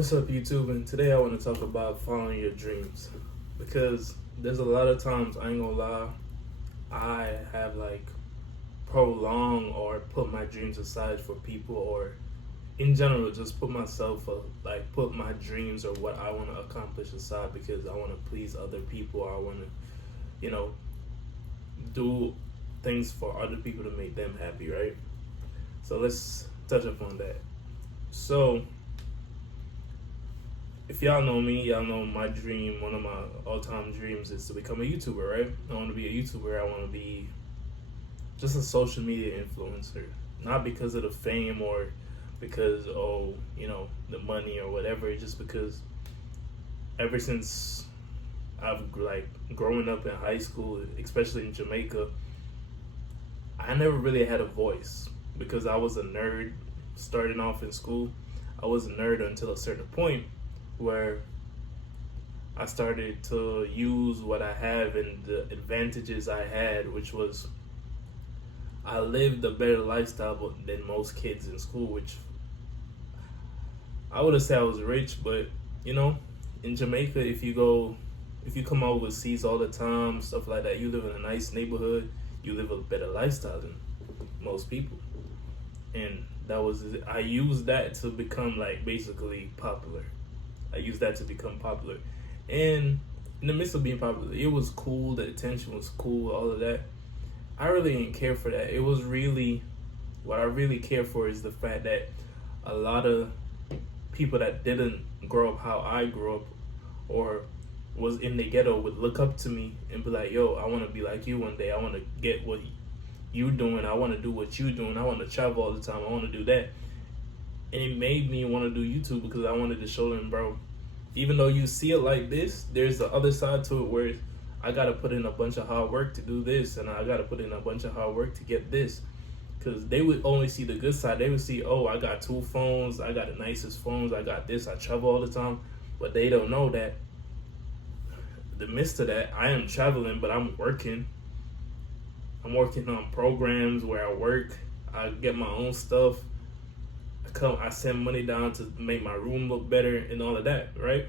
What's up, YouTube? And today I want to talk about following your dreams because there's a lot of times, I ain't gonna lie, I have like prolonged or put my dreams aside for people, or in general, just put my dreams or what I want to accomplish aside because I want to please other people, or I want to, you know, do things for other people to make them happy, right? So let's touch upon that. So, if y'all know me, y'all know my dream, one of my all time dreams is to become a YouTuber, right? I want to be a YouTuber. I want to be just a social media influencer. Not because of the fame or because, the money or whatever. Just because ever since I've like growing up in high school, especially in Jamaica, I never really had a voice because I was a nerd starting off in school. I was a nerd until a certain point where I started to use what I have and the advantages I had, which was I lived a better lifestyle than most kids in school, which I wouldn't say I was rich, but you know, in Jamaica, if you come overseas all the time, stuff like that, you live in a nice neighborhood, you live a better lifestyle than most people. And I used that to become like basically popular. I used that to become popular. And in the midst of being popular, it was cool, the attention was cool, all of that. I really didn't care for that. It was really, what I really care for is the fact that a lot of people that didn't grow up how I grew up or was in the ghetto would look up to me and be like, yo, I want to be like you one day. I want to get what you doing. I want to do what you doing. I want to travel all the time. I want to do that. And it made me want to do YouTube because I wanted to show them, bro, even though you see it like this, there's the other side to it where I got to put in a bunch of hard work to do this, and I got to put in a bunch of hard work to get this. Because they would only see the good side. They would see, oh, I got two phones, I got the nicest phones, I got this, I travel all the time. But they don't know that the midst of that, I am traveling, but I'm working. I'm working on programs where I work. I get my own stuff. I send money down to make my room look better and all of that, right?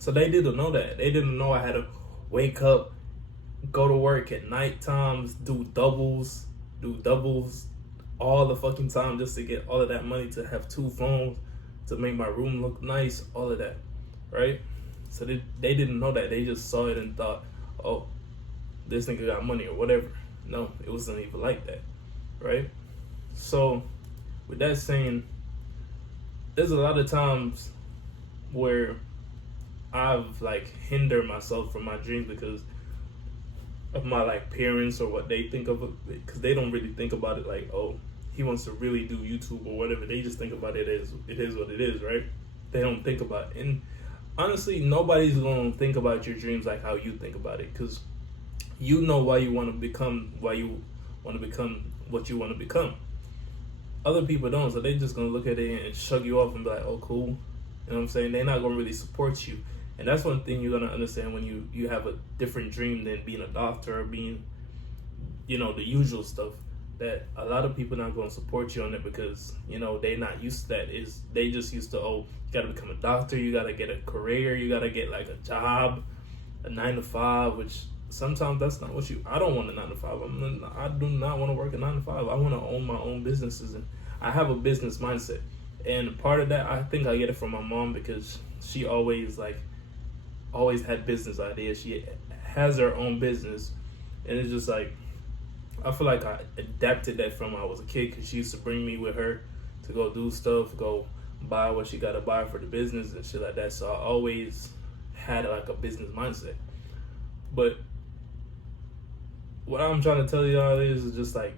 So they didn't know that. They didn't know I had to wake up, go to work at night times, do doubles all the fucking time just to get all of that money to have two phones, to make my room look nice, all of that, right? So they didn't know that. They just saw it and thought, oh, this nigga got money or whatever. No, it wasn't even like that, right? So with that saying, there's a lot of times where I've like hindered myself from my dreams because of my like parents or what they think of it, because they don't really think about it like, oh, he wants to really do YouTube or whatever. They just think about it as it is what it is, right? They don't think about it. And honestly, nobody's gonna think about your dreams like how you think about it, because you know why you want to become what you want to become. Other people don't, so they just gonna look at it and shrug you off and be like, oh, cool. You know what I'm saying? They're not gonna really support you. And that's one thing you're gonna understand when you have a different dream than being a doctor or being, the usual stuff. That a lot of people not gonna support you on it because, they're not used to that. They just used to, oh, you gotta become a doctor, you gotta get a career, you gotta get like a job, a 9 to 5, which sometimes that's not what I don't want a 9 to 5. I do not want to work a 9 to 5. I want to own my own businesses, and I have a business mindset. And part of that, I think I get it from my mom because she always had business ideas. She has her own business, and it's just like I feel like I adapted that from when I was a kid because she used to bring me with her to go do stuff, go buy what she got to buy for the business and shit like that. So I always had like a business mindset. But what I'm trying to tell y'all is just like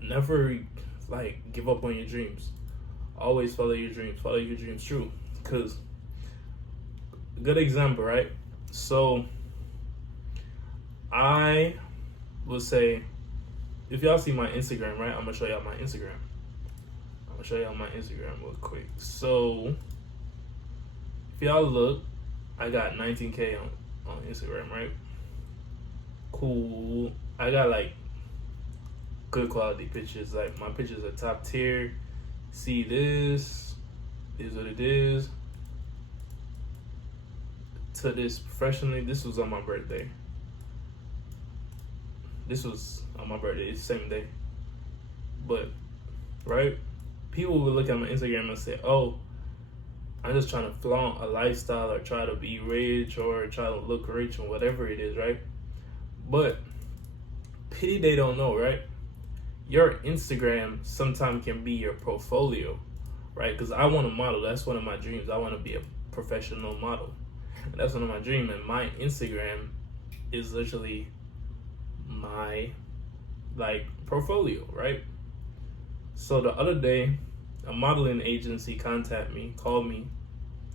never like give up on your dreams. Always follow your dreams. Follow your dreams true. Cause good example, right? So I would say if y'all see my Instagram, right? I'm gonna show y'all my Instagram. Real quick. So if y'all look, I got 19K on Instagram, right? Cool. I got like good quality pictures. Like my pictures are top tier. See this is what it is. to this professionally. This was on my birthday. It's the same day. But, right? People will look at my Instagram and say, oh, I'm just trying to flaunt a lifestyle or try to be rich or try to look rich or whatever it is, right? But, pity they don't know, right? Your Instagram sometimes can be your portfolio, right? Because I want to model. That's one of my dreams. I want to be a professional model. And that's one of my dreams. And my Instagram is literally my, like, portfolio, right? So the other day, a modeling agency called me,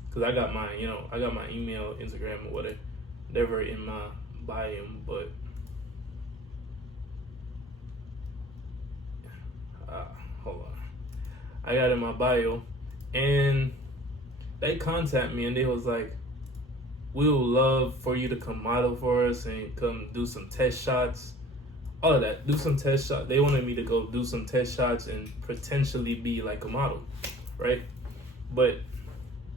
because I got my email, Instagram, or whatever in my bio, but hold on. I got in my bio, and they contact me, and they was like, we would love for you to come model for us and come do some test shots. All of that. Do some test shots. They wanted me to go do some test shots and potentially be like a model, right? But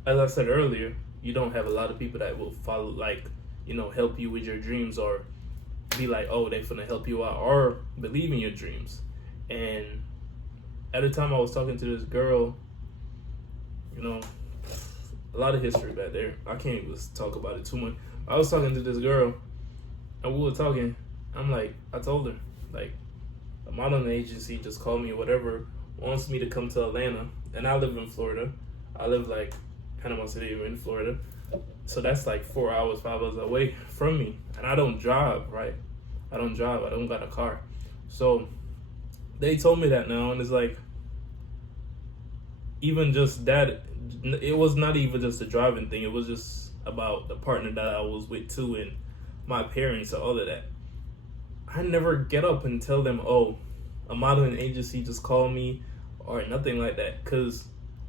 as I said earlier, you don't have a lot of people that will follow, like, help you with your dreams or be like, oh, they finna help you out or believe in your dreams. And at the time I was talking to this girl, a lot of history back there. I can't even talk about it too much. I was talking to this girl, and we were talking. I told her, like, a modeling agency just called me or whatever, wants me to come to Atlanta, and I live in Florida. I live like Panama City in Florida. So that's like 4 hours, 5 hours away from me. And I don't drive, right? I don't got a car. So they told me that now, and it's like, even just that, it was not even just a driving thing. It was just about the partner that I was with too, and my parents and all of that. I never get up and tell them, oh, a modeling agency just called me or nothing like that. Because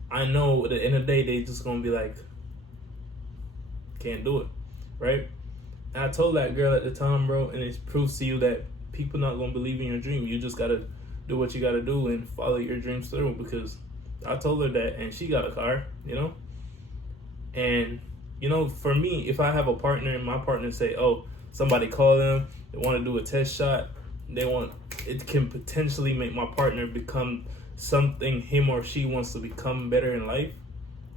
I know at the end of the day, they just going to be like, can't do it, right? And I told that girl at the time, bro, and it proves to you that people not going to believe in your dream. You just got to do what you got to do and follow your dreams through, because I told her that, and she got a car, And, for me, if I have a partner and my partner say, oh, somebody call them, they want to do a test shot, it can potentially make my partner become something him or she wants to become better in life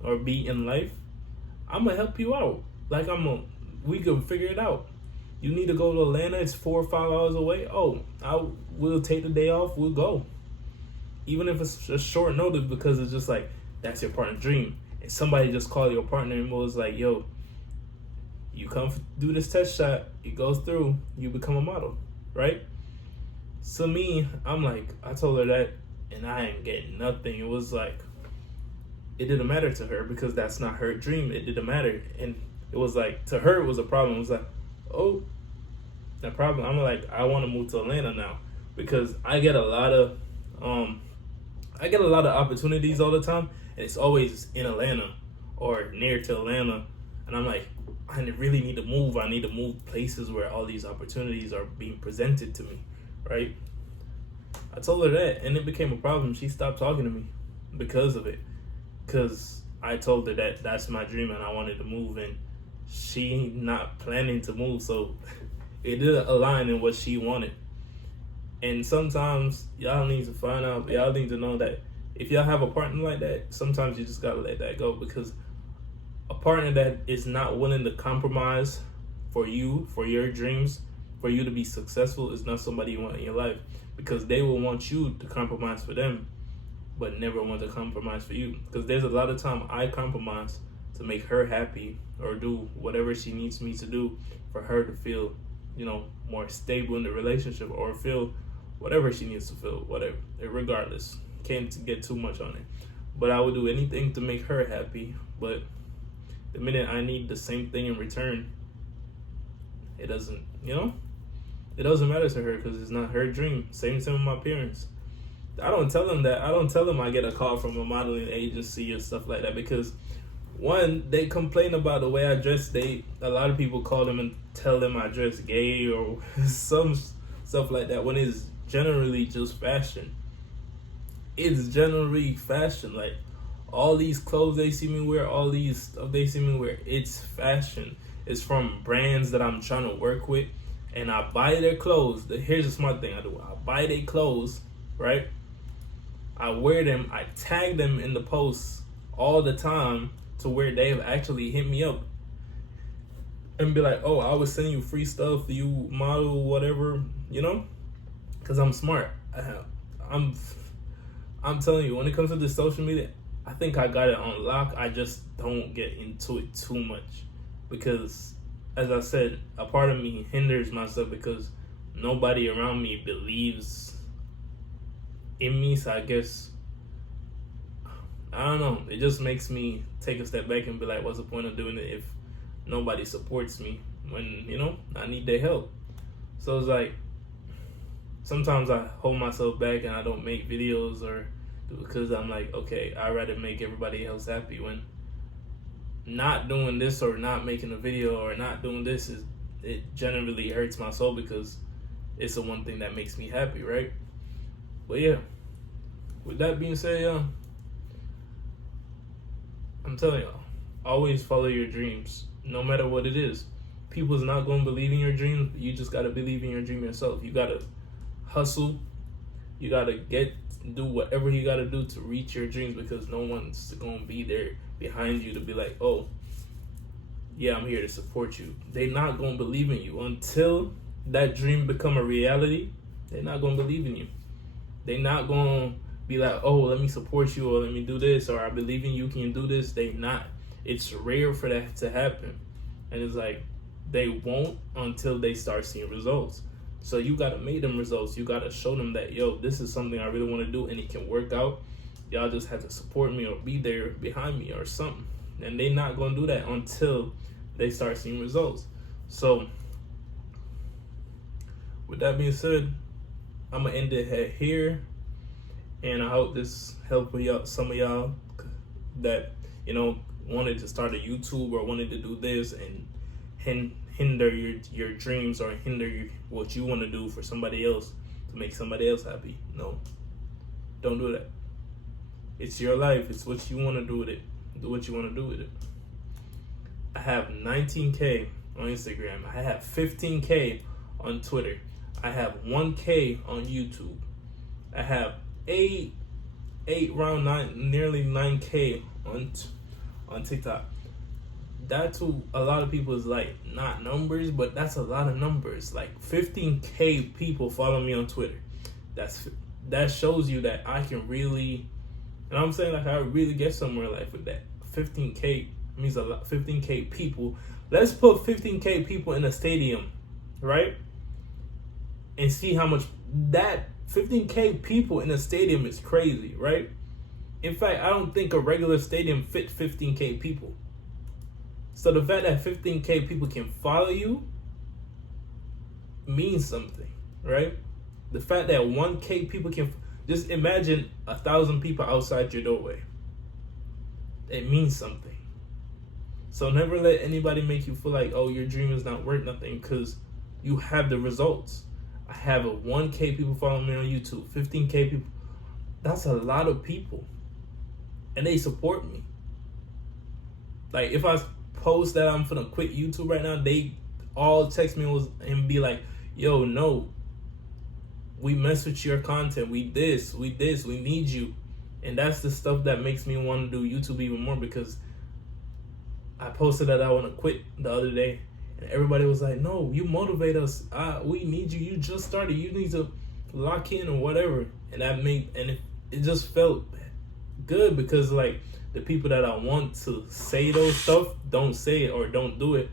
or be in life, I'm going to help you out. Like, we can figure it out. You need to go to Atlanta, it's 4 or 5 hours away. Oh, we'll take the day off, we'll go. Even if it's a short notice, because it's just like, that's your partner's dream. And somebody just called your partner and was like, yo, you come do this test shot, it goes through, you become a model, right? So me, I'm like, I told her that, and I ain't getting nothing. It was like, it didn't matter to her, because that's not her dream. It didn't matter. And it was like, to her, it was a problem. It was like, oh, that problem. I'm like, I want to move to Atlanta now, because I get a lot of opportunities all the time, and it's always in Atlanta or near to Atlanta. And I'm like, I really need to move. I need to move places where all these opportunities are being presented to me, right? I told her that, and it became a problem. She stopped talking to me because of it, because I told her that that's my dream and I wanted to move, and she not planning to move, so it didn't align in what she wanted. And sometimes y'all need to know that if y'all have a partner like that, sometimes you just gotta let that go, because a partner that is not willing to compromise for you, for your dreams, for you to be successful, is not somebody you want in your life, because they will want you to compromise for them, but never want to compromise for you. Because there's a lot of time I compromise to make her happy or do whatever she needs me to do for her to feel, more stable in the relationship, or feel whatever she needs to feel, whatever, regardless. Can't get too much on it. But I would do anything to make her happy. But the minute I need the same thing in return, it doesn't matter to her, because it's not her dream. Same thing with my parents. I don't tell them that. I don't tell them I get a call from a modeling agency or stuff like that, because one, they complain about the way I dress. A lot of people call them and tell them I dress gay or some stuff like that, when it's generally just fashion. It's generally fashion. Like, all these clothes they see me wear, all these stuff they see me wear, it's fashion. It's from brands that I'm trying to work with, and I buy their clothes. Here's a smart thing I do. I buy their clothes, right? I wear them. I tag them in the posts all the time to where they've actually hit me up and be like, oh, I was sending you free stuff, you model, whatever, because I'm smart. I'm telling you, when it comes to this social media, I think I got it on lock. I just don't get into it too much because, as I said, a part of me hinders myself because nobody around me believes in me. So I guess, I don't know. It just makes me take a step back and be like, what's the point of doing it if nobody supports me when, I need their help? So it's like, sometimes I hold myself back and I don't make videos because I'm like, okay, I'd rather make everybody else happy, when not doing this or not making a video or not doing this it generally hurts my soul because it's the one thing that makes me happy, right? But yeah, with that being said, I'm telling y'all, always follow your dreams, no matter what it is. People's not going to believe in your dream. You just got to believe in your dream yourself. You got to hustle. You got to do whatever you got to do to reach your dreams, because no one's going to be there behind you to be like, oh, yeah, I'm here to support you. They're not going to believe in you until that dream become a reality. They're not going to believe in you. They're not going to be like, oh, let me support you, or let me do this, or I believe in you, can you do this? They not. It's rare for that to happen. And it's like, they won't until they start seeing results. So you got to make them results. You got to show them that, yo, this is something I really want to do and it can work out. Y'all just have to support me or be there behind me or something. And they not going to do that until they start seeing results. So with that being said, I'm going to end it here. And I hope this helped y'all, some of y'all that, wanted to start a YouTube or wanted to do this and hinder your dreams or hinder what you want to do for somebody else to make somebody else happy. No, don't do that. It's your life. It's what you want to do with it. Do what you want to do with it. I have 19K on Instagram. I have 15K on Twitter. I have 1K on YouTube. I have nearly 9K on TikTok. That to a lot of people is like not numbers, but that's a lot of numbers. Like 15K people follow me on Twitter. That shows you that I can really, and I'm saying like I really get somewhere in life with that. 15K means a lot. 15K people. Let's put 15K people in a stadium, right? And see how much that 15K people in a stadium is crazy, right? In fact, I don't think a regular stadium fit 15K people. So the fact that 15K people can follow you means something, right? The fact that 1K people can, just imagine 1,000 people outside your doorway. It means something. So never let anybody make you feel like, oh, your dream is not worth nothing, because you have the results. I have 1K people following me on YouTube, 15K people. That's a lot of people. And they support me. Like if I post that I'm gonna quit YouTube right now, they all text me and be like, yo, no, we mess with your content, we need you. And that's the stuff that makes me want to do YouTube even more, because I posted that I want to quit the other day and everybody was like, no, you motivate us, we need you, you just started, you need to lock in or whatever. And it just felt good, because like the people that I want to say those stuff don't say it or don't do it,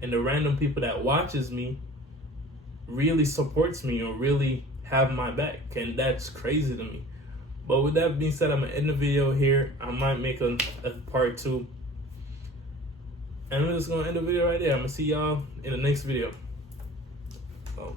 and the random people that watches me really supports me or really have my back, and that's crazy to me. But with that being said, I'm gonna end the video here. I might make a part 2, and I'm just gonna end the video right there. I'm gonna see y'all in the next video. So